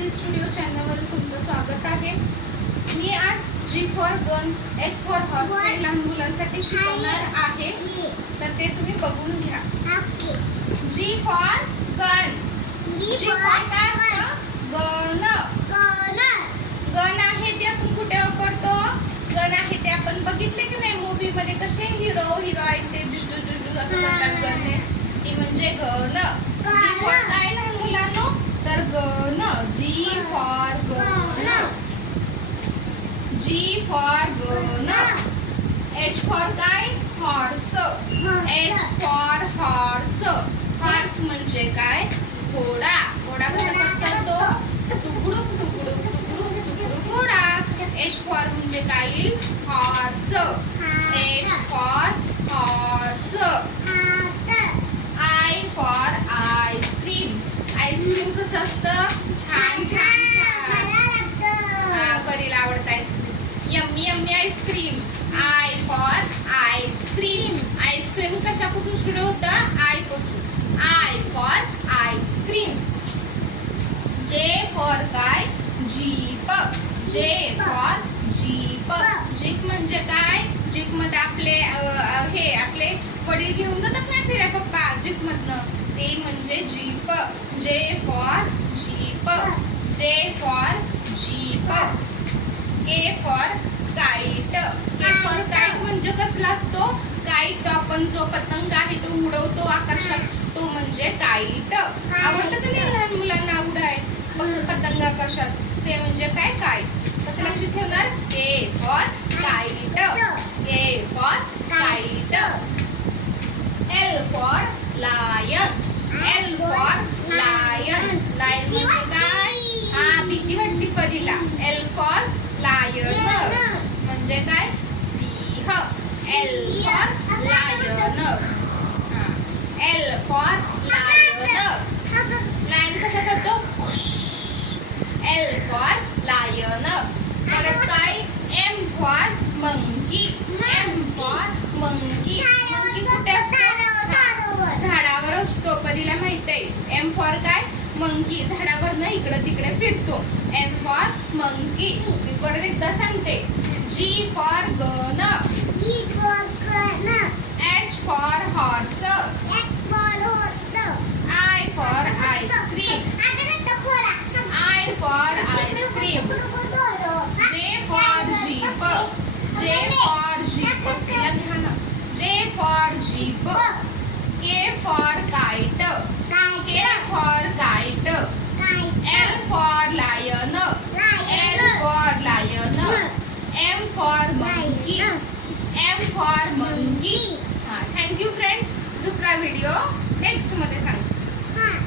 Ag studio चॅनलवर तुमचं स्वागत आहे। मी आज G for gun, H for horse हे लहान मुलांसाठी शिकवणार आहे, तर ते तुम्ही बघून घ्या। जी फॉर गन, जी फॉर काय असतं? गन। गन आहे ते आपण कुठे वापरतो? गन आहे ते आपण बघितले की नाही मूवी मध्ये, कसे हिरो हिरोईन ते असं करतात गन, ती म्हणजे गन। जी फॉर काय लहान मुलांनो? तर gun, G for gun, G for gun. H for काय? Horse, H for horse. Horse म्हणजे काय? घोडा। घोडा कसा करतो? तुकडुक तुकडुक तुकडुक तुकडुक घोडा। एच फॉर म्हणजे काय येईल? Horse, H for horse. I for ice cream, ice cream कसं असतं? छान छान छान, परीला आवडतं ice cream, yummy yummy ice cream. I for ice cream, ice cream कशापासून सुरू होतं? आय पासून, I for ice cream. J for काय? Jeep, J for jeep. Jeep म्हणजे काय? जीप मध्ये आपले वडील घेऊन जातात ना फिरायला पप्पा जीप मधनं, ते म्हणजे jeep. J for jeep, J for jeep. K for kite, K for kite म्हणजे कसला असतो? काईट, आपण जो पतंग आहे तो उडवतो आकाशात, तो म्हणजे काईट। आवडतं का नाही लहान मुलांना उडाय पतंग आकाशात? ते म्हणजे काय? काईट। कसं लक्षात ठेवणार? K for kite, K for kite. L for lion, L for lion, lion म्हणजे काय? हा, भीती वाटते परीला। एल फॉर लायन म्हणजे काय? सिंह, L for lion. L for lion, lion कसं करतो? L for lion. परत काय? M for monkey, M for monkey. Monkey कुठे असतो? झाडावर असतो, परीला माहित आहे। एम फॉर काय? मंकी, झाडावर ना इकडे तिकडे फिरतो। M for monkey. मी परत एकदा सांगते। G for gun, H for horse, I for ice cream, I for ice cream. J for jeep, J for jeep, J for jeep. K for kite, K for kite. L for lion, L for lion. M for monkey, M for monkey. Thank you friends. दुसरा video next मध्ये सांगते।